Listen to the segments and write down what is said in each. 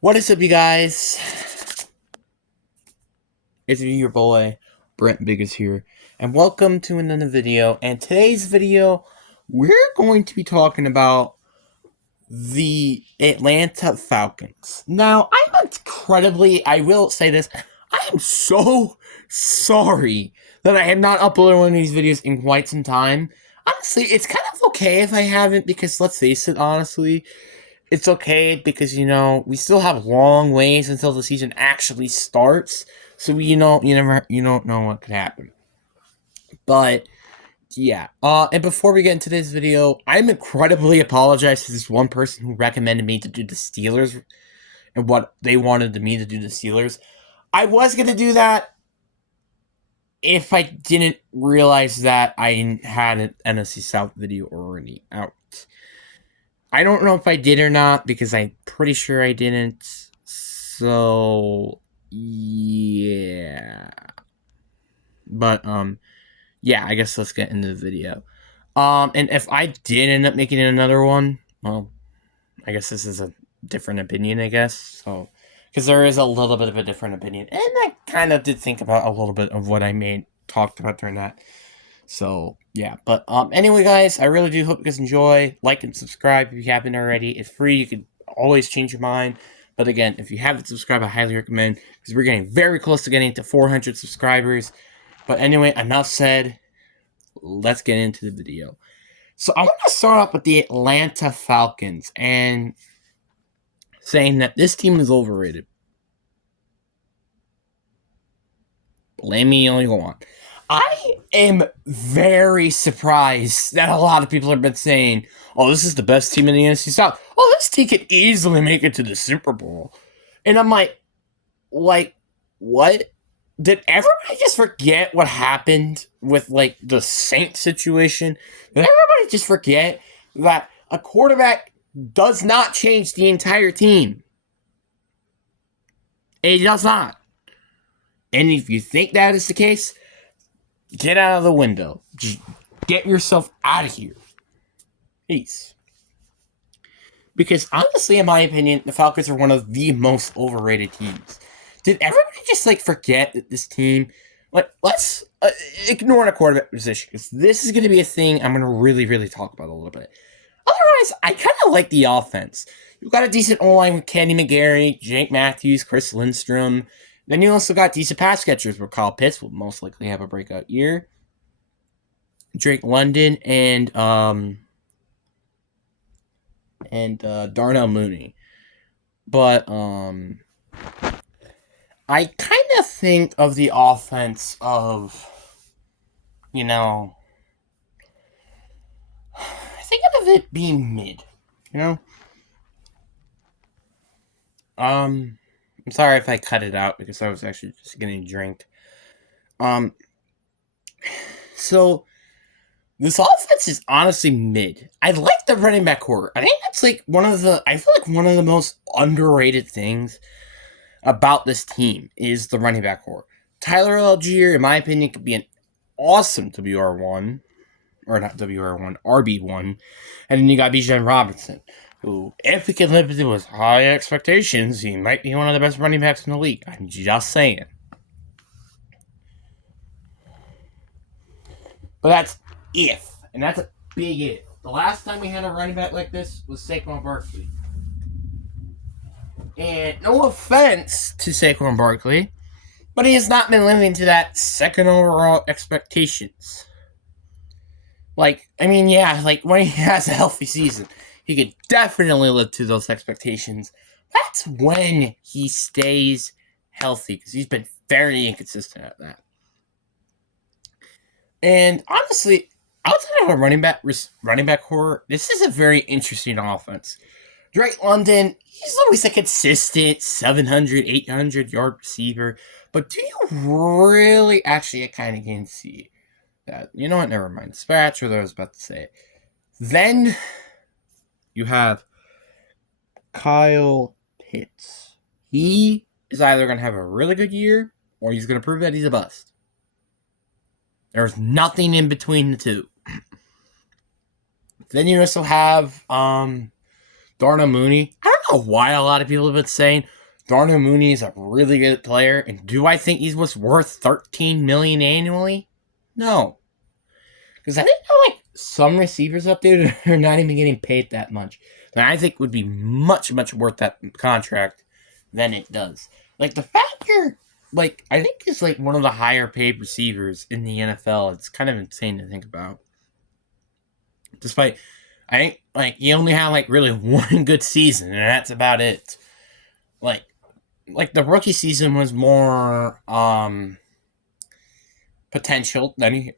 What is up, you guys? It's me, your boy, Brent Biggers here, and welcome to another video. And today's video, we're going to be talking about the Atlanta Falcons. Now, I will say this, I am so sorry that I have not uploaded one of these videos in quite some time. Honestly, it's kind of okay if I haven't, because let's face it, honestly, it's okay because we still have long ways until the season actually starts. So you don't know what could happen. But yeah. And before we get into this video, I'm incredibly apologize to this one person who recommended me to do the Steelers and what they wanted me to do the Steelers. I was gonna do that if I didn't realize that I had an NFC South video already out. I don't know if I did or not because I'm pretty sure I didn't. So yeah. But yeah, I guess let's get into the video. And if I did end up making another one, well, I guess this is a different opinion, I guess. So because there is a little bit of a different opinion. And I kind of did think about a little bit of what I talked about during that. So yeah, but anyway, guys, I really do hope you guys enjoy. Like and subscribe if you haven't already. It's free. You can always change your mind. But again, if you haven't subscribed, I highly recommend because we're getting very close to getting to 400 subscribers. But anyway, enough said. Let's get into the video. So I want to start off with the Atlanta Falcons and saying that this team is overrated. Blame me, only go on. I am very surprised that a lot of people have been saying, "Oh, this is the best team in the NFC South. Oh, this team could easily make it to the Super Bowl." And I'm like, what? Did everybody just forget what happened with the Saints situation? Did everybody just forget that a quarterback does not change the entire team? It does not. And if you think that is the case, get out of the window. Just get yourself out of here. Peace. Because honestly, in my opinion, the Falcons are one of the most overrated teams. Did everybody just forget that this team, let's ignore the quarterback position because this is going to be a thing I'm going to really, really talk about a little bit. Otherwise, I kind of like the offense. You've got a decent O-line with Kenny McGarry, Jake Matthews, Chris Lindstrom. Then you also got decent pass catchers where Kyle Pitts will most likely have a breakout year. Drake London and Darnell Mooney. But I kind of think of the offense of, I think of it being mid, I'm sorry if I cut it out because I was actually just getting drinked. So this offense is honestly mid. I like the running back core. I think that's I feel like one of the most underrated things about this team is the running back core. Tyler Algier, in my opinion, could be an awesome WR1, or not WR1, RB1. And then you got Bijan Robinson, who, if he can live with high expectations, he might be one of the best running backs in the league. I'm just saying. But that's if, and that's a big if. The last time we had a running back like this was Saquon Barkley. And no offense to Saquon Barkley, but he has not been living to that second overall expectations. When he has a healthy season, he could definitely live to those expectations. That's when he stays healthy, because he's been very inconsistent at that. And honestly, outside of a running back core, this is a very interesting offense. Drake London, he's always a consistent 700, 800 yard receiver. But do you really actually kind of can see that? You know what? Never mind. Scratch what I was about to say. Then you have Kyle Pitts. He is either going to have a really good year or he's going to prove that he's a bust. There's nothing in between the two. Then you also have Darnell Mooney. I don't know why a lot of people have been saying Darnell Mooney is a really good player, and do I think he was worth $13 million annually? No, because I think there are like some receivers up there that are not even getting paid that much. And I think would be much worth that contract than it does. Like the fact you're like I think is like one of the higher paid receivers in the NFL. It's kind of insane to think about. Despite I think like he only had like really one good season, and that's about it. Like the rookie season was more potential than he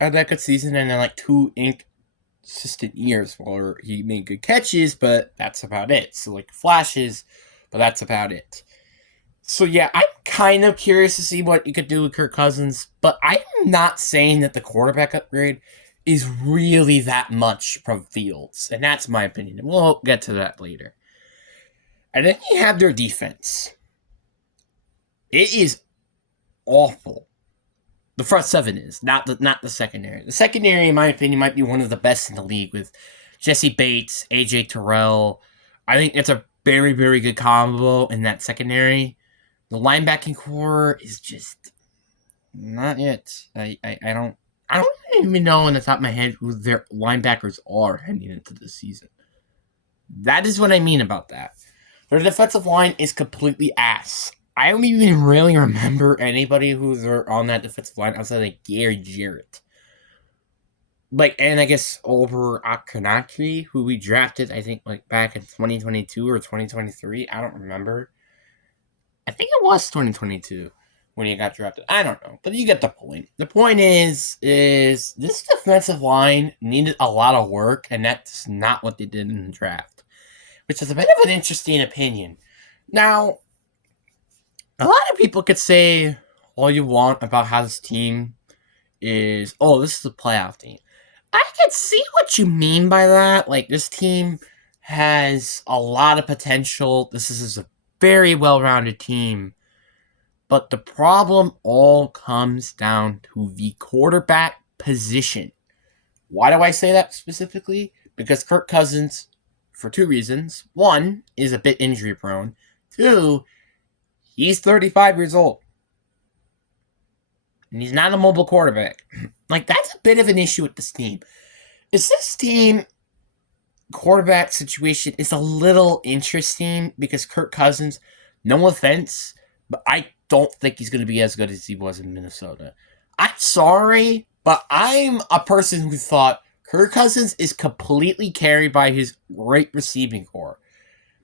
had that good season, and then like 2 inconsistent years where he made good catches, but that's about it. So like flashes, but that's about it. So yeah, I'm kind of curious to see what you could do with Kirk Cousins, but I'm not saying that the quarterback upgrade is really that much from Fields, and that's my opinion. We'll get to that later. And then you have their defense. It is awful. The front seven is not the secondary. The secondary, in my opinion, might be one of the best in the league with Jesse Bates, AJ Terrell. I think it's a very good combo in that secondary. The linebacking core is just not it. I don't even know on the top of my head who their linebackers are heading into the season. That is what I mean about that. Their defensive line is completely ass. I don't even really remember anybody who's on that defensive line outside of Gary Jarrett. Like, and I guess over Akanaki, who we drafted, I think, like back in 2022 or 2023. I don't remember. I think it was 2022 when he got drafted. I don't know, but you get the point. The point is this defensive line needed a lot of work, and that's not what they did in the draft, which is a bit of an interesting opinion. Now, a lot of people could say all you want about how this team is, oh, this is a playoff team. I can see what you mean by that. Like, this team has a lot of potential. This is a very well-rounded team. But the problem all comes down to the quarterback position. Why do I say that specifically? Because Kirk Cousins, for 2 reasons. 1, is a bit injury-prone. 2, he's 35 years old. And he's not a mobile quarterback. Like, that's a bit of an issue with this team. This team quarterback situation is a little interesting because Kirk Cousins, no offense, but I don't think he's going to be as good as he was in Minnesota. I'm sorry, but I'm a person who thought Kirk Cousins is completely carried by his great receiving core.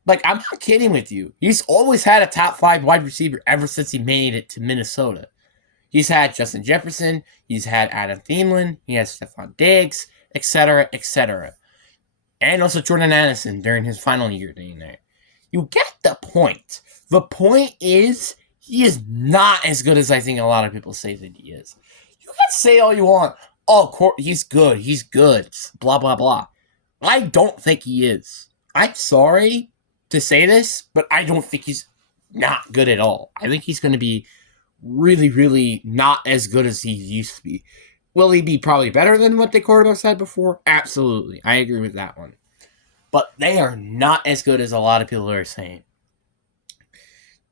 Like, I'm not kidding with you. He's always had a top 5 wide receiver ever since he made it to Minnesota. He's had Justin Jefferson, he's had Adam Thielen, he has Stephon Diggs, etc., etc. And also Jordan Addison during his final year being there. You get the point. The point is, he is not as good as I think a lot of people say that he is. You can say all you want. Oh, he's good, blah, blah, blah. I don't think he is. I'm sorry to say this, but I don't think he's not good at all. I think he's going to be really not as good as he used to be. Will he be probably better than what the quarterbacks had before? Absolutely. I agree with that one. But they are not as good as a lot of people are saying.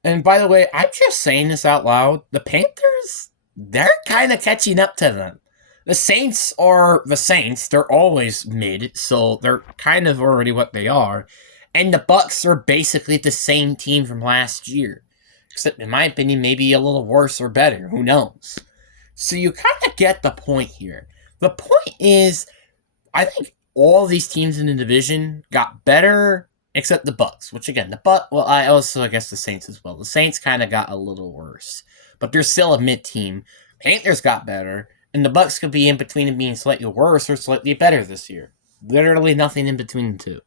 And by the way, I'm just saying this out loud. The Panthers, they're kind of catching up to them. The Saints are the Saints. They're always mid, so they're kind of already what they are. And the Bucks are basically the same team from last year. Except, in my opinion, maybe a little worse or better. Who knows? So you kind of get the point here. The point is, I think all these teams in the division got better, except the Bucks. Which, again, I guess the Saints as well. The Saints kind of got a little worse. But they're still a mid-team. Panthers got better, and the Bucks could be in between and being slightly worse or slightly better this year. Literally nothing in between the two.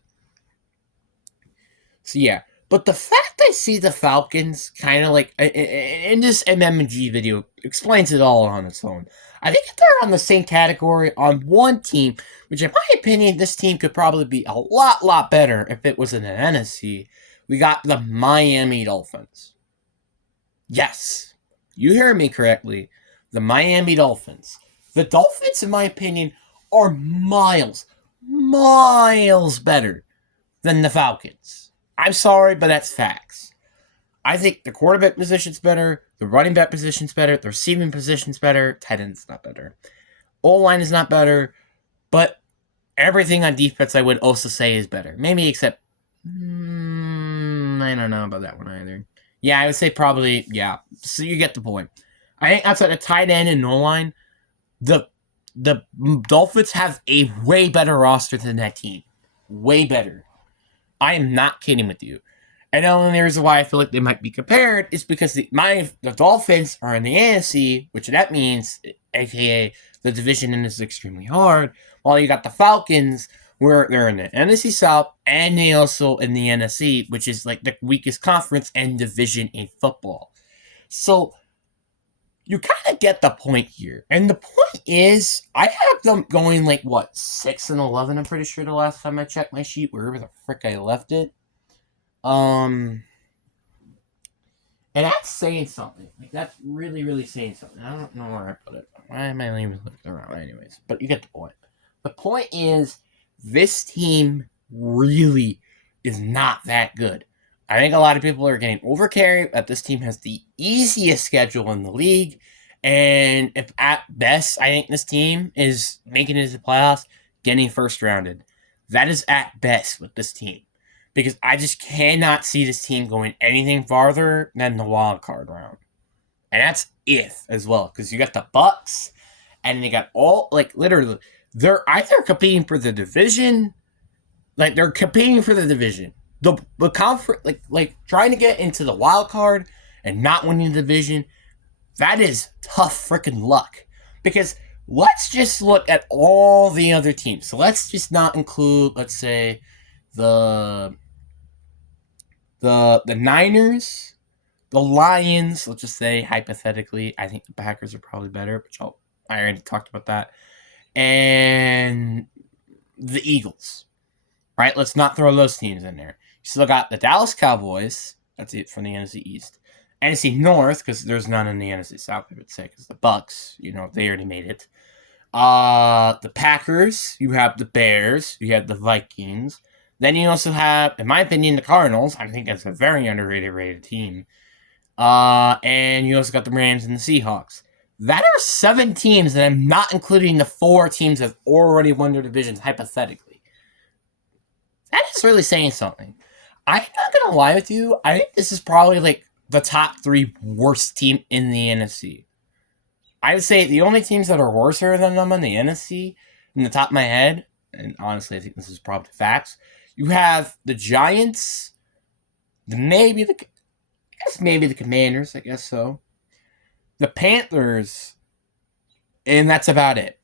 So, yeah. But the fact I see the Falcons kind of like, in this MMG video, explains it all on its own. I think if they're on the same category on one team, which in my opinion, this team could probably be a lot better if it was in an NFC, we got the Miami Dolphins. Yes, you heard me correctly. The Miami Dolphins. The Dolphins, in my opinion, are miles better than the Falcons. I'm sorry, but that's facts. I think the quarterback position's better, the running back position's better, the receiving position's better, tight end's not better. O-line is not better, but everything on defense I would also say is better. Maybe except, I don't know about that one either. Yeah, I would say probably, yeah. So you get the point. I think outside of tight end and O-line, the Dolphins have a way better roster than that team. Way better. I am not kidding with you. And the only reason why I feel like they might be compared is because the Dolphins are in the AFC, which that means, aka the division is extremely hard, while you got the Falcons, where they're in the NFC South, and they also in the NFC, which is like the weakest conference and division in football. So you kind of get the point here. And the point is, I have them going like, what, 6-11, I'm pretty sure the last time I checked my sheet, wherever the frick I left it. And that's saying something. Like, that's really, really saying something. I don't know where I put it. Why am I even looking around? Anyways, but you get the point. The point is, this team really is not that good. I think a lot of people are getting overcarried that this team has the easiest schedule in the league. And if at best, I think this team is making it to the playoffs, getting first rounded. That is at best with this team. Because I just cannot see this team going anything farther than the wild card round. And that's if as well. Because you got the Bucks, and they got all, like, literally, they're either competing for the division, like, they're competing for the division. The conference, like trying to get into the wild card and not winning the division, that is tough freaking luck. Because let's just look at all the other teams. So let's just not include, let's say, the Niners, the Lions. Let's just say hypothetically, I think the Packers are probably better, which I already talked about that, and the Eagles. Right? Let's not throw those teams in there. You still got the Dallas Cowboys. That's it from the NFC East. NFC North, because there's none in the NFC South, I would say, because the Bucks, they already made it. The Packers. You have the Bears. You have the Vikings. Then you also have, in my opinion, the Cardinals. I think that's a very rated team. And you also got the Rams and the Seahawks. That are 7 teams, and I'm not including the 4 teams that have already won their divisions, hypothetically. That is really saying something. I'm not going to lie with you. I think this is probably like the top 3 worst team in the NFC. I would say the only teams that are worse than them in the NFC, in the top of my head, and honestly, I think this is probably facts, you have the Giants, maybe the Commanders, I guess so, the Panthers, and that's about it.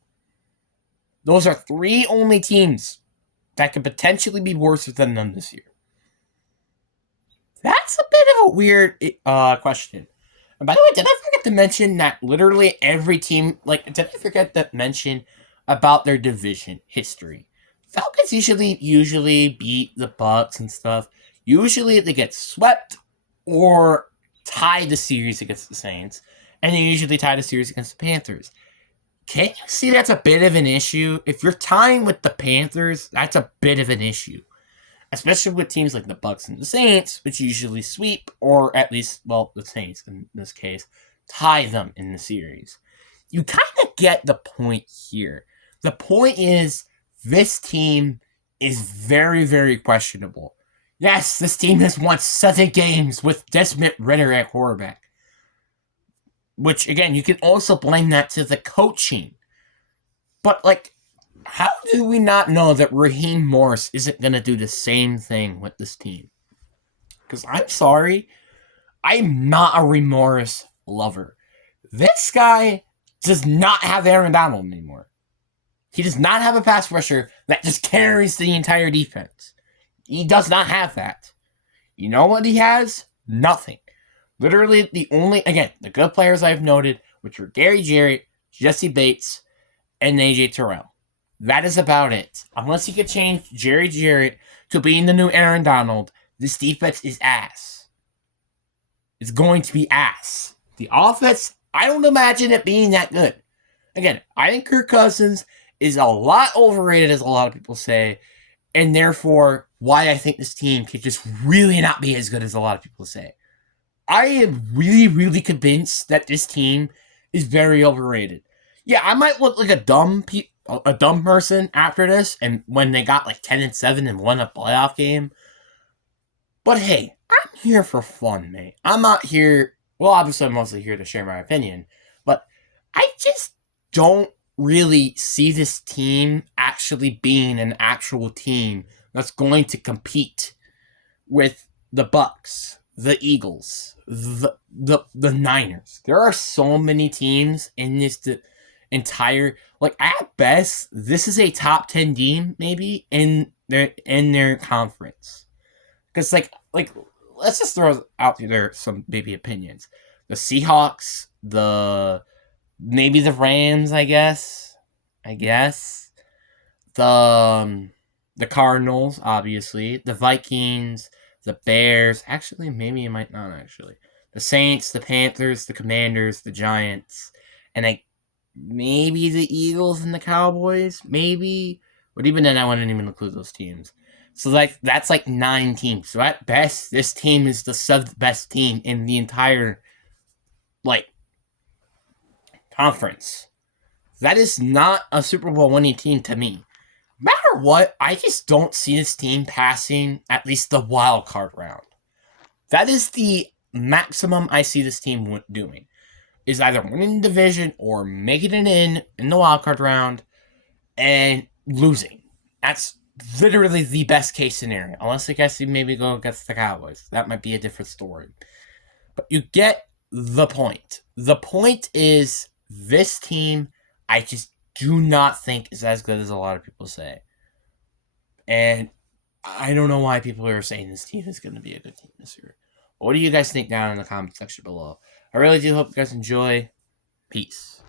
Those are 3 only teams that could potentially be worse than them this year. That's a bit of a weird question. And by the way, did I forget to mention that literally every team, did I forget to mention about their division history? Falcons usually beat the Bucks and stuff. Usually they get swept or tie the series against the Saints. And they usually tie the series against the Panthers. Can you see that's a bit of an issue? If you're tying with the Panthers, that's a bit of an issue. Especially with teams like the Bucks and the Saints, which usually sweep, or at least, well, the Saints in this case, tie them in the series. You kind of get the point here. The point is, this team is very, very questionable. Yes, this team has won 7 games with Desmond Ridder at quarterback. Which, again, you can also blame that to the coaching. But, how do we not know that Raheem Morris isn't going to do the same thing with this team? Because I'm sorry, I'm not a Raheem Morris lover. This guy does not have Aaron Donald anymore. He does not have a pass rusher that just carries the entire defense. He does not have that. You know what he has? Nothing. Literally the only, again, the good players I've noted, which were Gary Jarrett, Jesse Bates, and AJ Terrell. That is about it. Unless you could change Jerry Jarrett to being the new Aaron Donald, this defense is ass. It's going to be ass. The offense, I don't imagine it being that good. Again, I think Kirk Cousins is a lot overrated, as a lot of people say, and therefore why I think this team could just really not be as good as a lot of people say. I am really, really convinced that this team is very overrated. Yeah, I might look like a dumb person after this, and when they got like 10-7 and won a playoff game. But hey, I'm here for fun, mate. I'm not here. Well, obviously, I'm mostly here to share my opinion, but I just don't really see this team actually being an actual team that's going to compete with the Bucks, the Eagles, the Niners. There are so many teams in this entire, like, at best, this is a top 10 team maybe in their conference. Cuz like let's just throw out there some maybe opinions. The Seahawks, maybe the Rams, I guess. The the Cardinals, obviously, the Vikings, the Bears. Actually, maybe it might not. Actually, the Saints, the Panthers, the Commanders, the Giants, and maybe the Eagles and the Cowboys. Maybe, but even then, I wouldn't even include those teams. So that's like 9 teams. So at best, this team is the 7th best team in the entire like conference. That is not a Super Bowl winning team to me. Matter what, I just don't see this team passing at least the wild card round. That is the maximum I see this team doing. Is either winning the division or making it in the wild card round and losing. That's literally the best case scenario. Unless I guess you maybe go against the Cowboys. That might be a different story. But you get the point. The point is this team, I just do not think is as good as a lot of people say. And I don't know why people are saying this team is going to be a good team this year. What do you guys think down in the comment section below? I really do hope you guys enjoy. Peace.